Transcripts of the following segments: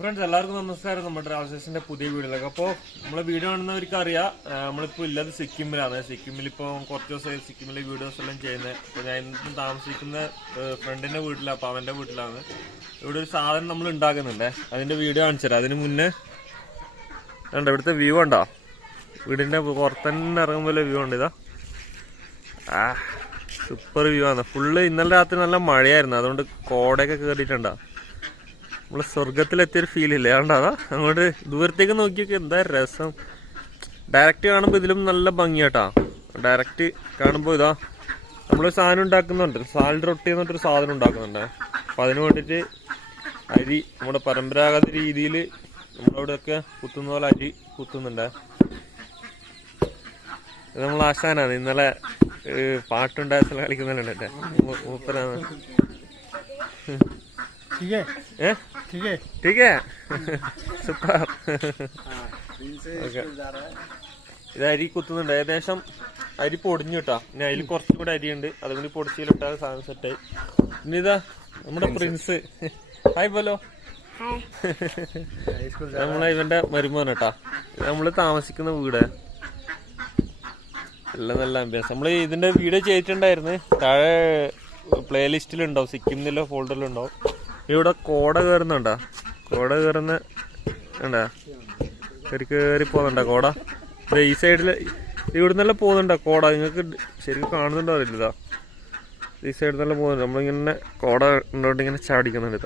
Friends എല്ലാവർക്കും നമസ്കാരം. നമ്മുടെ രാജേഷിന്റെ പുതിയ വീഡിയോയിലേക്ക്. അപ്പോൾ നമ്മളെ വീഡിയോ കാണുന്നവർക്ക് അറിയാം, നമ്മളിപ്പോൾ ഇല്ലാതെ സിക്കിമിലാണ്. സിക്കിമിലിപ്പോൾ കുറച്ച് ദിവസമായി സിക്കിമിലെ വീഡിയോസ് എല്ലാം ചെയ്യുന്നത്. അപ്പോൾ ഞാൻ ഇന്നും താമസിക്കുന്ന ഫ്രണ്ടിന്റെ വീട്ടിലാണ്, അപ്പോൾ അവന്റെ വീട്ടിലാണ്. ഇവിടെ ഒരു സാധനം നമ്മൾ ഉണ്ടാക്കുന്നുണ്ടേ, അതിന്റെ വീഡിയോ കാണിച്ചുതരാം. അതിന് മുന്നേ കണ്ടോ ഇവിടുത്തെ വ്യൂ ഉണ്ടോ? വീടിന്റെ പുറത്തന്നെ ഇറങ്ങുമ്പോൾ വ്യൂ ഉണ്ട്. ഇതാ സൂപ്പർ വ്യൂ ആണ്. ഫുള്ള് ഇന്നലെ രാത്രി നല്ല മഴയായിരുന്നു, അതുകൊണ്ട് കോടയൊക്കെ കയറിയിട്ടുണ്ടോ. നമ്മള് സ്വർഗത്തിലെത്തിയൊരു ഫീൽ ഇല്ലേ? കണ്ടാ അങ്ങോട്ട് ദൂരത്തേക്ക് നോക്കിയൊക്കെ എന്താ രസം. ഡയറക്റ്റ് കാണുമ്പോൾ ഇതിലും നല്ല ഭംഗിയാട്ടാ. ഡയറക്റ്റ് കാണുമ്പോൾ ഇതാ നമ്മളൊരു സാധനം ഉണ്ടാക്കുന്നുണ്ട്, സാലഡ് റൊട്ടി എന്നിട്ടൊരു സാധനം ഉണ്ടാക്കുന്നുണ്ട്. അപ്പം അതിന് വേണ്ടിയിട്ട് അരി നമ്മുടെ പരമ്പരാഗത രീതിയിൽ നമ്മളവിടെയൊക്കെ കുത്തുന്ന പോലെ അരി കുത്തുന്നുണ്ട്. ഇത് നമ്മൾ ആശാനാണ്, ഇന്നലെ പാട്ടുണ്ടായ സ്ഥലം കളിക്കുന്നുണ്ട്. എൻ്റെ മൂപ്പരാണ്. ഇത് അരി കുത്തുന്നുണ്ട്. ഏകദേശം അരി പൊടിഞ്ഞു കിട്ടാ. ഇനി അതിൽ കുറച്ചും കൂടെ അരിയുണ്ട്, അതും കൂടി പൊടിച്ചിലിട്ടാൽ സാധനം സെറ്റായി. ഇനി ഇതാ നമ്മുടെ പ്രിൻസ്. ഹായ് പോലോ. നമ്മളെ ഇവന്റെ മരുമോൻ കേട്ടാ. നമ്മള് താമസിക്കുന്ന വീട് എല്ലാം നല്ല അഭ്യാസം. നമ്മള് ഇതിന്റെ വീഡിയോ ചെയ്തിട്ടുണ്ടായിരുന്നു, താഴെ പ്ലേലിസ്റ്റിലുണ്ടാവും, സിക്കിമിലെ ഫോൾഡറിലുണ്ടാവും. ഇവിടെ കോട കയറുന്നുണ്ടാ, കോട കയറുന്ന ഉണ്ടാ, കയറി പോകുന്നുണ്ടാ കോട. ഈ സൈഡില് ഇവിടെ നിന്നെല്ലാം പോകുന്നുണ്ടാ കോട. നിങ്ങൾക്ക് ശരിക്കും കാണുന്നുണ്ടോ അറിയില്ല. ഈ സൈഡിൽ നിന്നെല്ലാം പോകുന്നുണ്ട്. നമ്മളിങ്ങനെ കോട ഉണ്ടോണ്ട് ഇങ്ങനെ ചാടിക്കുന്നുണ്ട്.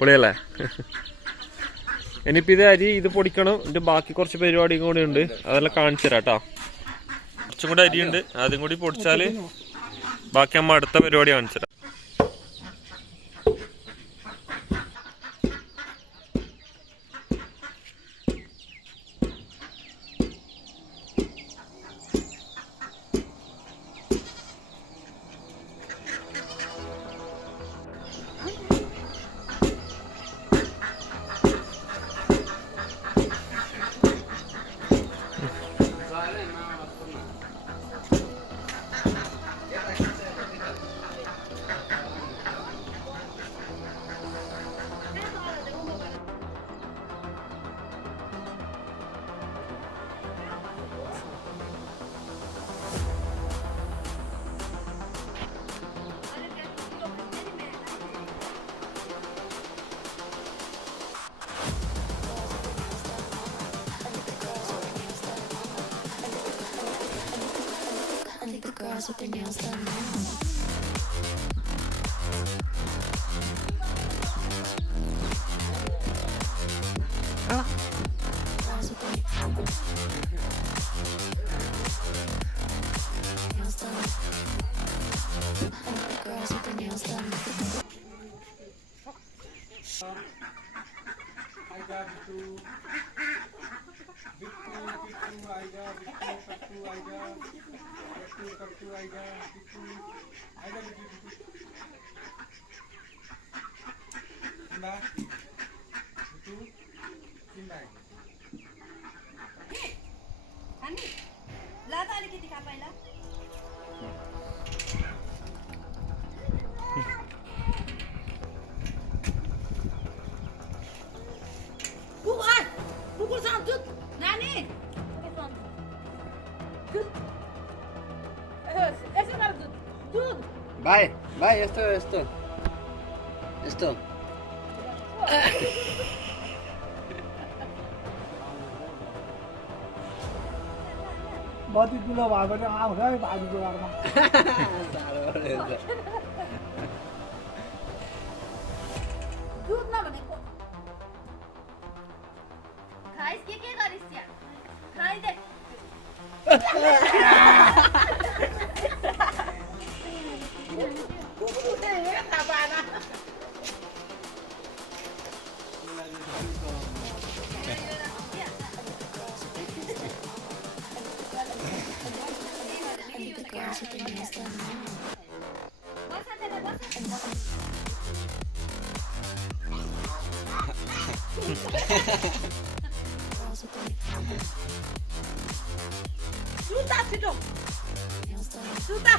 പൊളിയല്ലേ? ഇനിയിപ്പോൾ ഇത് അരി ഇത് പൊടിക്കണം. ഇതിന്റെ ബാക്കി കുറച്ച് പരിപാടിയും കൂടി ഉണ്ട്, അതെല്ലാം കാണിച്ചു തരാം കേട്ടോ. കുറച്ചും കൂടെ അരിയുണ്ട്, അതും കൂടി പൊടിച്ചാല് ബാക്കി അമ്മ അടുത്ത പരിപാടി കാണിച്ചു തരാം. With their nails done now. Bye, esto. Bati gula भएको चाहिँ आउँछ है भाजीको घरमा। दुध नभनेको खाइस के गरिस् यहाँ खाइदे Suta छिटो सुता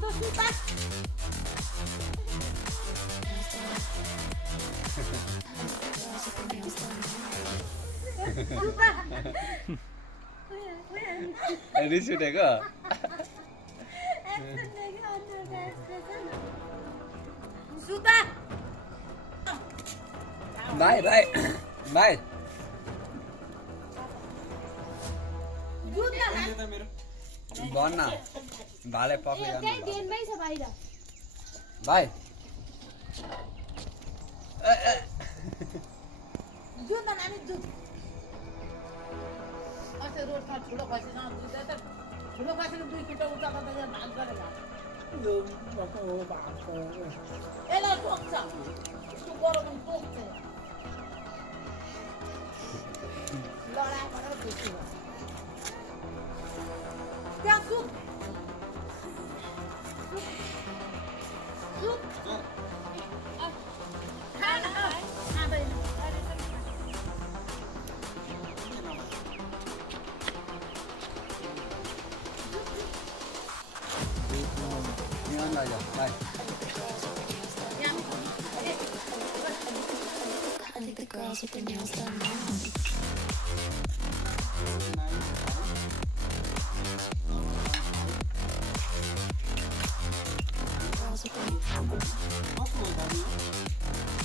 तो सुता रिस उठेको सुता भाइ भाइ भाइ भन्न भाले पक्रियो डेनमै छ बाहिर भाइ जुन त नानी जुन अस्ति रोडमा ठुलो खसीसँग दुधै त ठुलो खसीले 2 किलो उता गर्दा यहाँ भाग गरेर यसलाई टोक्छ उसको गरम टोक्छ लडाइ गरेर खुसी भयो त्यहाँ सुप सुप खाना खाँदैन भाइ I think the girls with their nails done now. Girls with their nails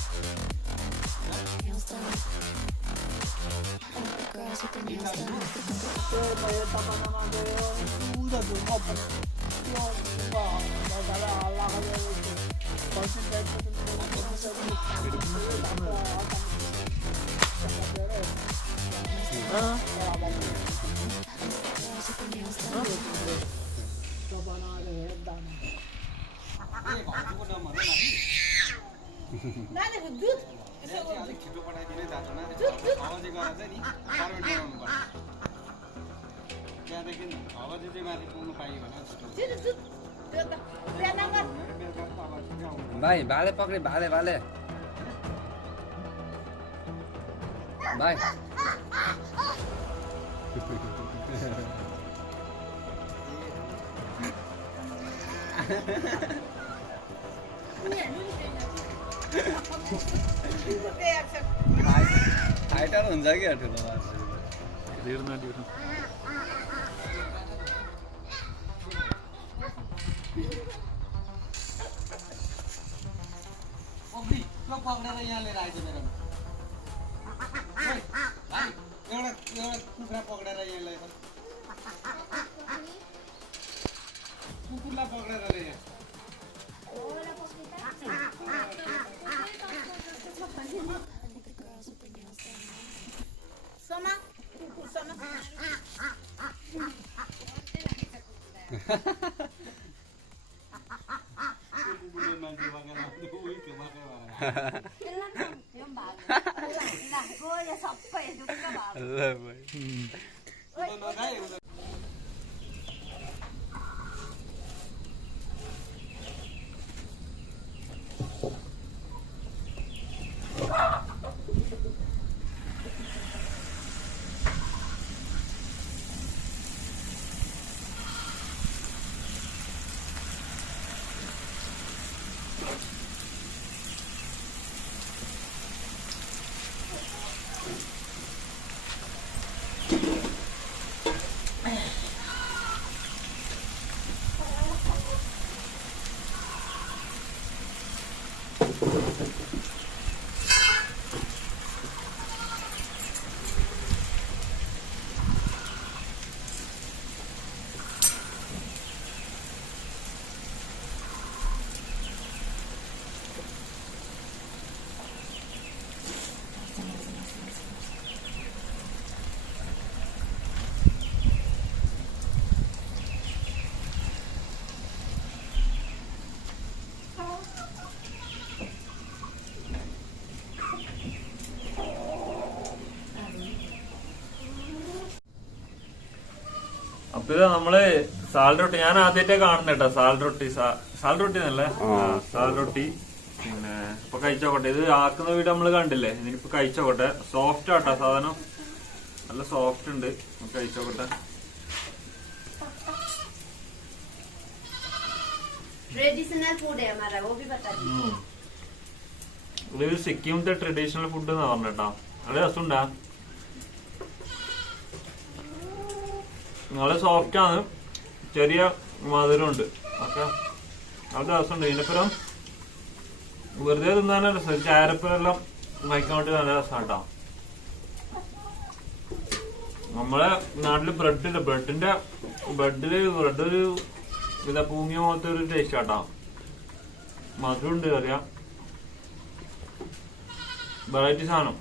done. I think the girls with their nails done. नानीको दुध छिटो पठाइदिनै जान्छ न हावाजी गरेर चाहिँ नि फर्मेट बनाउनु पर्छ त्यहाँदेखि हावाजी चाहिँ माथि पुग्नु पाइयो भने छिटो छिटो दुध त्यो त बेलामा बेलुका तल छिटो आउनु भाइ भाले पक्रे भाले भाले भाइ फाइटर हुन्छ कि ठुलो मान्छे पक्रेर यहाँ लिएर आइज मेरोमा भाइ एउटा कुखुरा पक्रेर यहाँ ल्याएर कुकुरलाई पक्रेर ल्याएर समा कुकुर समा कुकुरले मान्छे पक्रेर उही त्यो मात्रै गयो सबै ढुक्क भयो नखाए ഇത് നമ്മള് സാൽ റൊട്ടി ഞാൻ ആദ്യമായിട്ടേ കാണുന്ന കേട്ടോ. സാൽ റൊട്ടി എന്നല്ലേ? സാൽ റൊട്ടി. പിന്നെ ഇപ്പൊ കഴിച്ചോട്ടെ. ഇത് ആക്കുന്ന വീട് നമ്മള് കണ്ടില്ലേ? ഇതിനിപ്പോ കഴിച്ചോട്ടെ. സോഫ്റ്റ് ആട്ടോ സാധനം, നല്ല സോഫ്റ്റ് ഉണ്ട്. കഴിച്ചോട്ടെ. ट्रेडिशनल फूड है हमारा, वो भी बता दीजिए। ഇത് സിക്കിമിന്റെ ട്രഡീഷണൽ ഫുഡ് എന്ന് പറഞ്ഞിട്ടാ. നല്ല രസമുണ്ടാ, നല്ല സോഫ്റ്റ് ആണ്, ചെറിയ മധുരമുണ്ട്. ഓക്കെ, നല്ല രസമുണ്ട്. ഇതിനപ്പുറം വെറുതെ തിന്നാനും രസം. ചാരപ്പുരെല്ലാം കഴിക്കാൻ വേണ്ടി നല്ല രസമാണ് കേട്ടോ. നമ്മളെ നാട്ടില് ബ്രെഡില്ല, ബ്രെഡ് ഒരു ഇതാ പൂങ്ങിയ പോലത്തെ ഒരു ടേസ്റ്റ് ആട്ടോ. മധുരമുണ്ട്, അറിയാം, വെറൈറ്റി സാധനം.